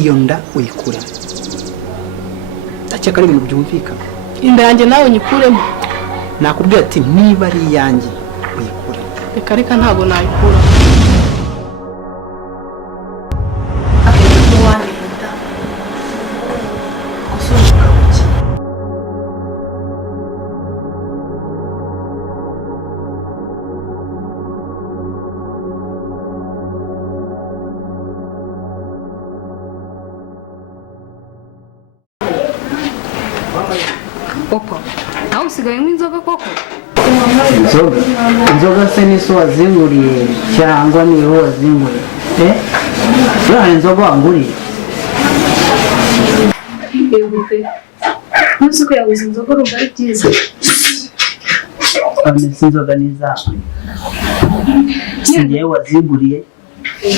iyo nda uyikura ndakeka ari ibintu byumvikana inda yanjye nawe nyikuremo nakubwira ati niba ari iyanjye uyikure reka ntabwo nayikura Opa, nawe usigayemo inzoga koko? Inzoga se niso wazinguriye cyangwa niho wazinguriye? Uriya inzoga wanguriye? Yego pe. Ntuzi ko yabuze inzoga urumva ari byiza. Si inzoga nizawe. Si njyewe wazinguriye,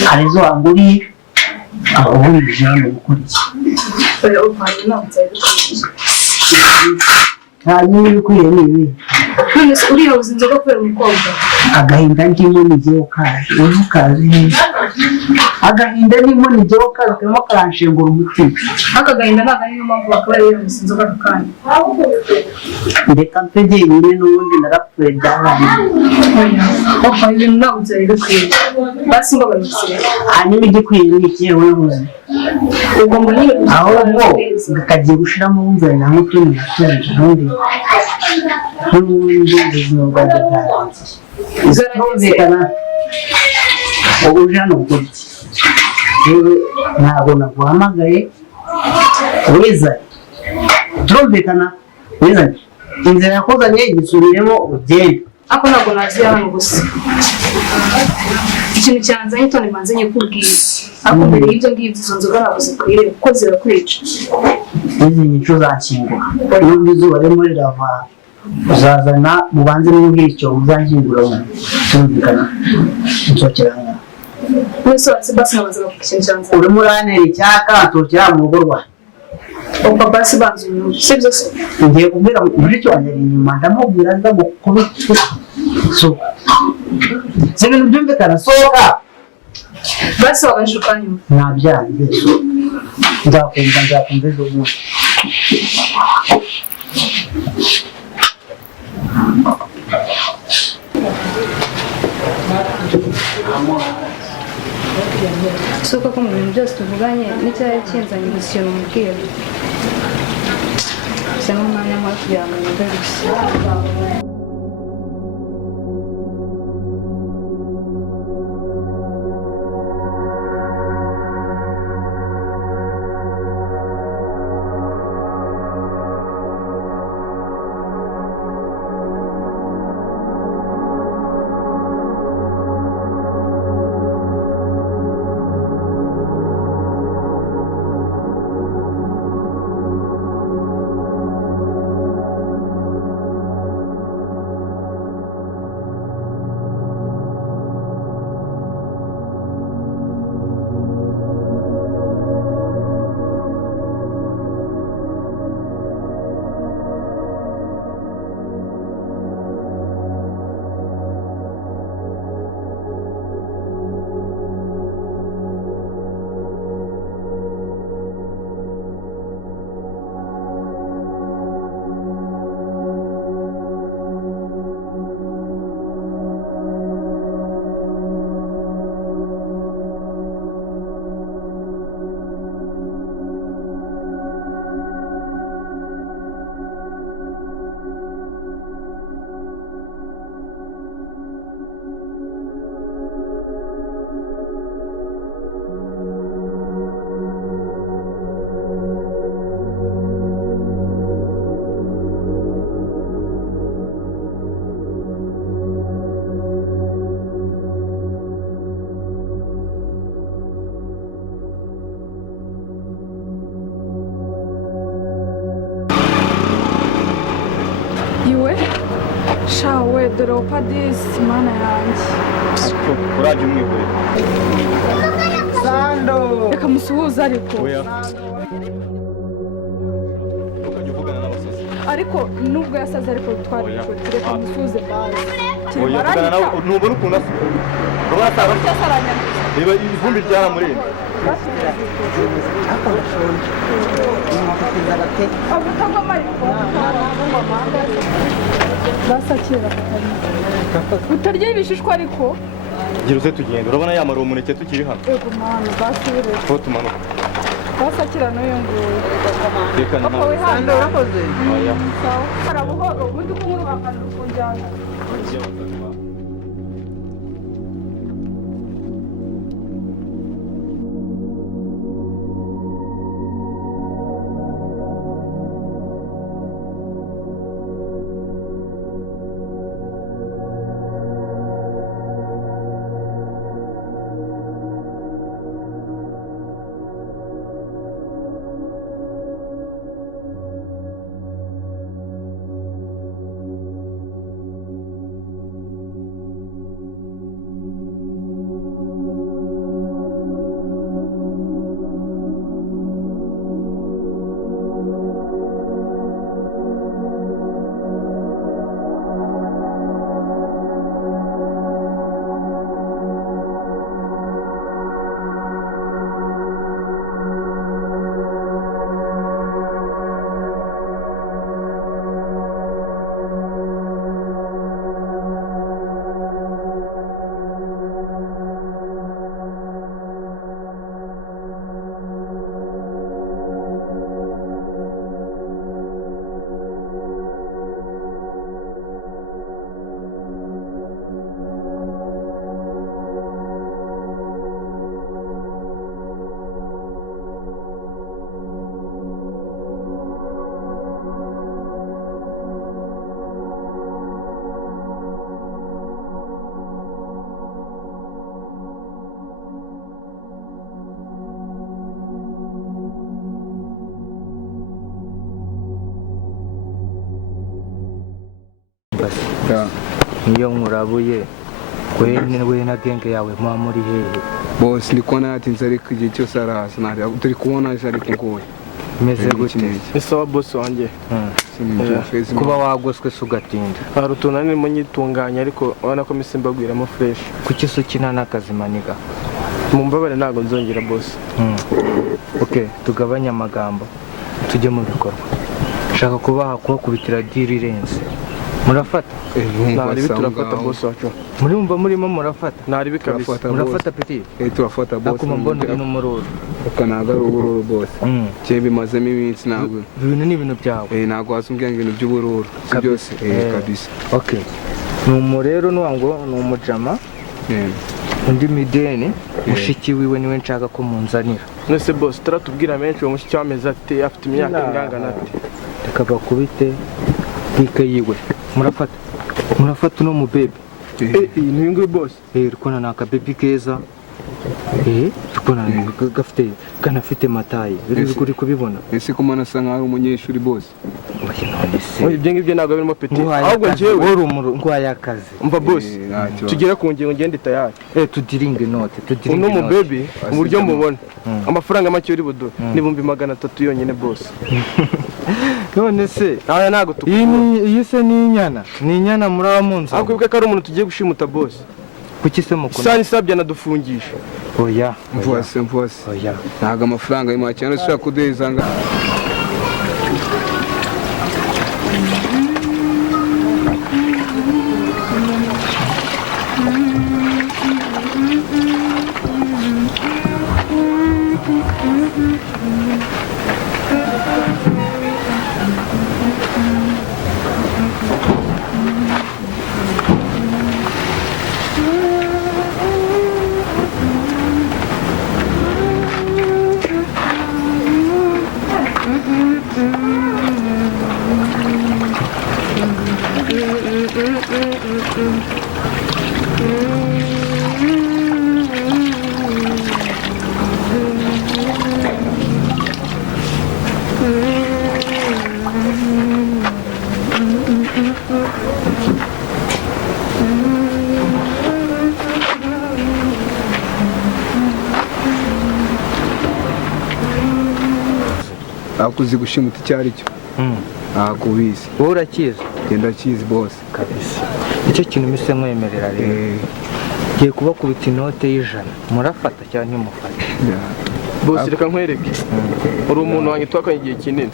hari izo wanguriye, aho wije hano gukora iki? Oya opa, ntabwo nzabikora. Hanyuma ibikwiye ni ibi. None se uriya yabuze inzoga kubera umukobwa? Agahinda ndimo nigiye ukaje, wowe ukaze neza. Agahinda ndimo nigiye ukaje, karimo karanshengura umutima. Aka gahinda ntabwo ariyo mpamvu bakabaye yabuze inzoga ako kanya. Ndeka mpe jyenyine n'ubundi narapfuye byarangiye. Oya, opa ibintu ntabwo byari bikwiye. Basi ngo babisire. Hanyuma igikwiye ni ikihe wowe uzi? Ugomba nyine ahubwo kagiye gushiramo wumvira na nk'utundi natunze ubundi n'ubundi ubuzima bwanjye bwarangiye izarumvikana ubu uje hano gukora iki yewe ntabwo naguhamagaye wizanye turumvikana wizanye inzira yakuzanye igisubiremo ugende ako ntabwo nazi hano gusa ikintu cyanzanye tone manzenye kubwira ako mbere y'ibyo ngibyo izo nzoga nabuze kwire kuko zirakwica izi nyico zakingura n'ubwo izuba ririmo rirava uzazana mubanze n'ubwicyo muzakingura turumvikana nsokeranya wese watse basi nabaza ikintu cyanzanye urimo uranera icyaka ntokera mu rugo rwawe opa basi banze umuntu sibyo se ngiye kubwira mushiki wanjye inyuma ndamubwira ndamukubita soka si ibintu byumvikana soka basi wabanje ukanyuma ntabyanjye nzakumva ejo bundi soka ko mu bintu byose tuvuganye n'icyari kinzanye gusa ikintu umubwira bisa n'umwanya mubi kugira ngo nyumve gusa shawe dore upadisi imana yanjye uraje umwikore Sando reka musuhuze ariko ukajya uvugana n'abasazi ariko nubwo yasaze ariko twari reka musuhuze bazi uvugana nawe ntubona ukuntu asa urabona ataba reba ivumbi ryaramurenze basakira utarya ibishishwa ariko gira uze tugenda urabona yamara umuneke tukiri hano yego mwana basubire ko tumanuka basakira n'uyu nguyu reka papa we hano urakoze oya sawa karabuhoro ubundi kumwe akantu kunjyana niyo nkurabuye we na genge yawe muba muri hehe bose ndi kubona yatinze ariko igihe cyose araza ntabwo turi kubona aje ariko ngoye meze gute isawa boss wanjye kuba wagoswe se ugatinda hari utuntu nirimo nyitunganya ariko ubona ko mise mbagwiramo fresh kuki se ukina n'akazi maniga mumbabare ntabwo nzongera boss okay tugabanye amagambo tujye mu bikorwa nshaka kubaha kubakubitira deal irenze murafata ntari biturafata boss wacu murumva murimo murafata ntari bikabisa murafata petit turafata boss akuma mbona ino muroro ukanaga ubururu boss cye bimazemo iminsi ntabwo ibintu ni ibintu byawe ntabwo wasumbye ibintu by'ubururu byose kabisa okay numu rero nwango ni umujama undi mideni mushiki wiwe niwe nshaka ko munzanira nese boss taratubwira menshi uwo mushiki wameze ati afite imyaka ingangana ati reka bakubite dike yiwe murafata uno mu baby ni ingwe boss rukona naka baby keza rukona gafite kanafite matayi uri kubibona ese ko mana asa nkaho ari umunyeshuri boss ibyo ngibyo ntabwo birimo petit ahubwo njyewe ngwaye akazi umva boss tugera ku ngingo ngende tayari tudiringe note uno mu baby uburyo mubona amafaranga make uri budu n'ibihumbi 300 yonyine boss none se aya ntago iyi se ni inyana muraba munzu akwibuka ko ari umuntu tugiye gushimuta boss kuki se mukunda sani sabya nadufungisha oya mvose oya ntago amafaranga y'imana cyane ushaka kudezanga akuzi gushimuta icyo ari cyo akubizi wowe urakizi genda kizi boss kabisa icyo kintu mise nkwemerera rero giye kubakubita inote y'ijana murafata cyangwa ntimufate bose reka nkwereke uri umuntu wanjye twakanye igihe kinini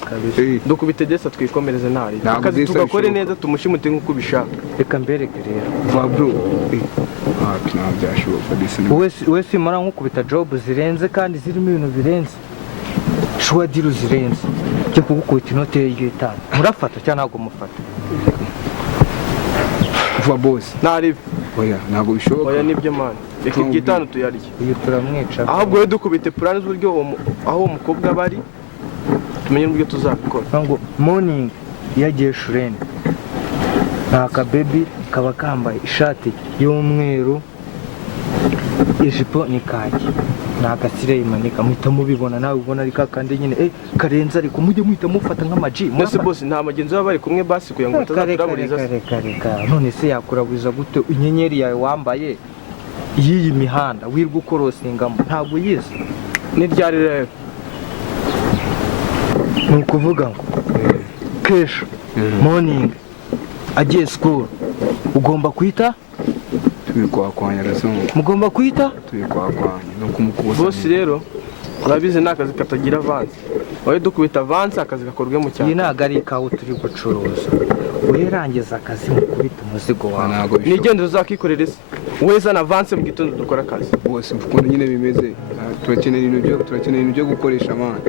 dukubite desa twikomereze ntari akazi tugakore neza tumushimute nk'uko ubishaka reka mbereke rero bro wese imara nk'ukubita job zirenze kandi zirimo ibintu birenze shuwa diru zirenze cyo kugukubita inote y'5 murafata cyangwa ntabwo mufata vuba boss ntaribe oya ntabwo bishoboka oya nibyo man reka 5 tuyarye iyo turamwica ahubwo we dukubite plan z'uburyo aho umukobwa bari tumenye uburyo tuzabikora ngo morning yagiye shurene naka baby kaba kambaye ishati y'umweru ijipo ni kaki nagasire imanika muhita mubibona nawe ubona ari kakandi nyine karenza ariko mujye muhita mufata nk'amaji mwese boss nta magenzi baba bari kumwe basi kugira ngo tutazaturaburiza reka none se yakurabuza gute inyenyeri yawe wambaye iyi mihanda wirwa ukorosingamo ntabwo yize ni ryari rero ni ukuvuga ngo kesho morning agiye school ugomba kwita tubikwakwanya razongo mugomba kwita tubikwakwanya no kumukuza boss rero urabize nakazi katagira avance wowe dukubita avance akazi gakorwe mu cyane iyi ntago ari ikawa turi gucuruza uherangiza akazi mukubita umuzigo wawe nigende uzakikorera se weza na avance mu gitondo dukora akazi bose ukuntu nyine bimeze turakenera ibintu byo gukoresha amana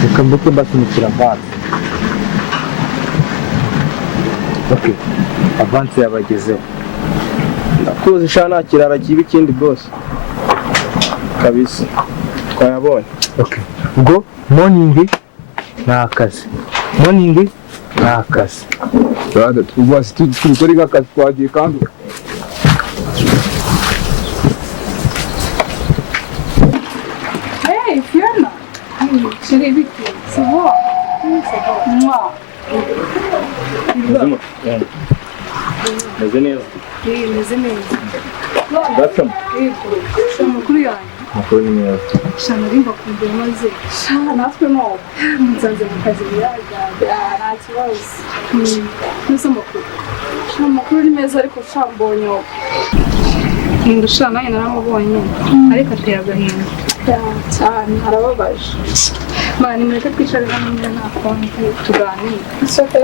reka mbuke mbasunikira avance okay avance yabagezeho ndakuzi sha nta kirara kiba ikindi boss kabisa twayabonye okay ubwo morning n'akazi morning n'akazi rada tubasi turi akazi twagiye kandi Hey, Fiona. Chérie, vite. C'est bon. C'est bon. Moi. meze neza Meze neza. gatamo Amakuru yanjye. makuru ni neza Shana rimba kumbura maze. Shana natwe no. Nsanze mu kazi biraga. Nta kibazo. Nuse amakuru. Shana amakuru ni meza ariko shambonyo. Ndusha nayo naramubonye. Ariko atera agahinda. Cyane harababaje. Mani mureke twicare hano nyine nta konti tuganire. Isoko.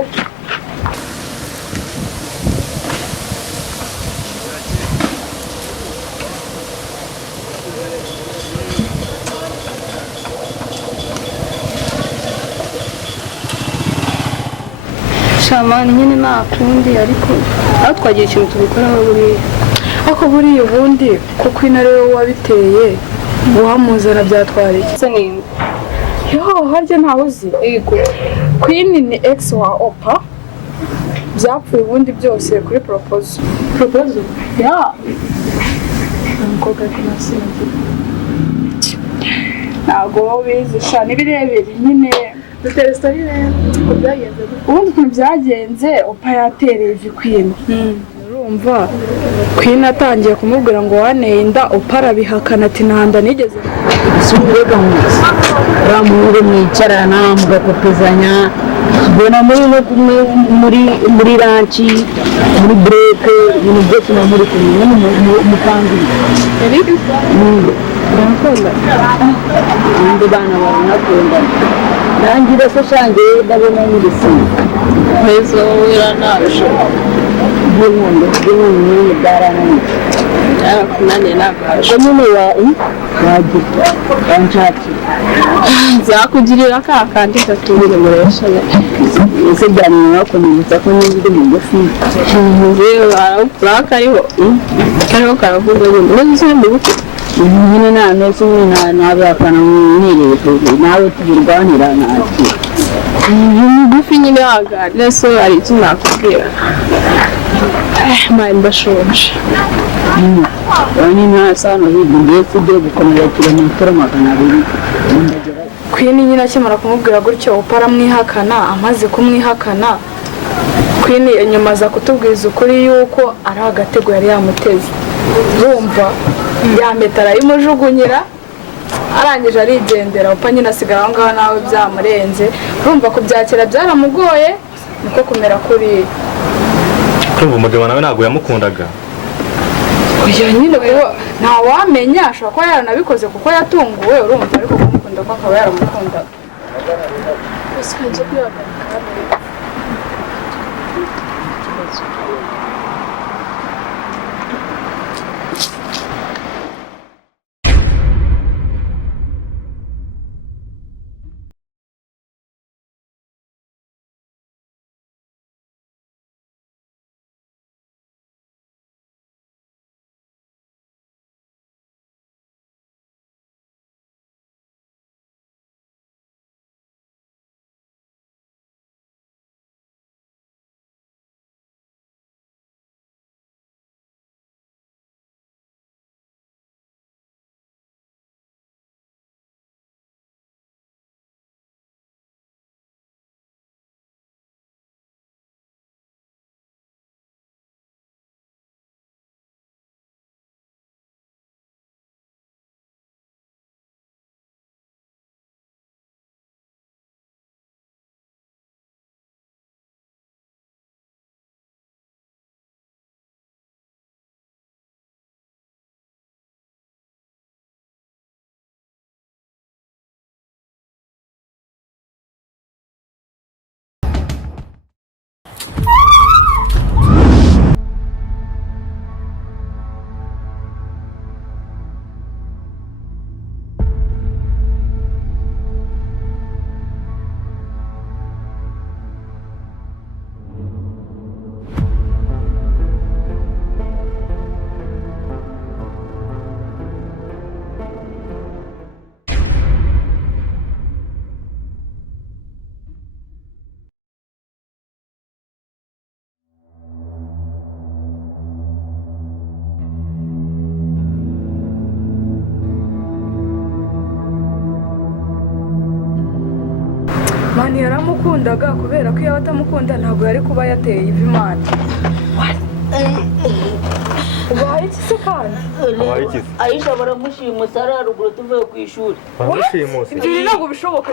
Shamani nyine nta kundi ariko aho twagira ikintu tubikoraho buriya. Ariko buriya ubundi kuko intare wowe wabiteye uhamuzana byatwara iki se ninde harya ntawe uzi yego Queen ni ex wa OPPAA byapfuye ubundi byose kuri proposal ya umukobwa kinasinzi ntabwo bizi sha nibirebere nyine dutere story rero uko byagenze ubundi ukuntu byagenze OPPAA yatereye Queen urumva Queen atangiye kumubwira ngo waneye inda OPPAA arabihakana ati ntanda nigeze sumurega ramuwe mwicarana mugakopezanya bona muri ranchi muri break ibintu byose muri kumwe mupangi Eric Ndakunda ndo bana barakunda nangira se shange ndabona nyirisi Mezo wiranasho Bw'umuntu darana nane nakasho nyine wagira wanchati zakugirira kandi gatubire muresha ese byane wakomeza ko n'indi mugufi nje arapura kariho karavuga ngo mu buke nyine na nese nabakana mwireye nawe tubirwanira natwe mugufi nyine hagarira so ari icyo nakubwira mani bashonje Wani nta sano hirya ngiye kujya gukomeza kilometero 200 Queen nyine akimara kumubwira gutyo OPPAA aramwihakana amaze kumwihakana Queen inyuma aza kutubwiza ukuri yuko ari agatego yari yamuteze urumva yametara imujugunyira arangije arigendera OPPAA nyine asigara aho ngaho nawe byamurenze urumva ko byakira byaramugoye niko kumera kuri kumva umugabo nawe ntabwo yamukundaga. Oya nyine rero ntawamenya ashobora kuba yaranabikoze kuko yatunguwe urumva ariko kumukunda ko akaba yaramukundaga. Usikenze kwihagarika Mani yaramukundaga kubera ko iyo atamukunda ntabwo yari kuba yateye ivi Imana. Ubaye iki se kandi? Ubaye iki? Aisha baramushimusa ari haruguru tuvuye ku ishuri. Baramushimusa? Ibyo ntabwo bishoboka.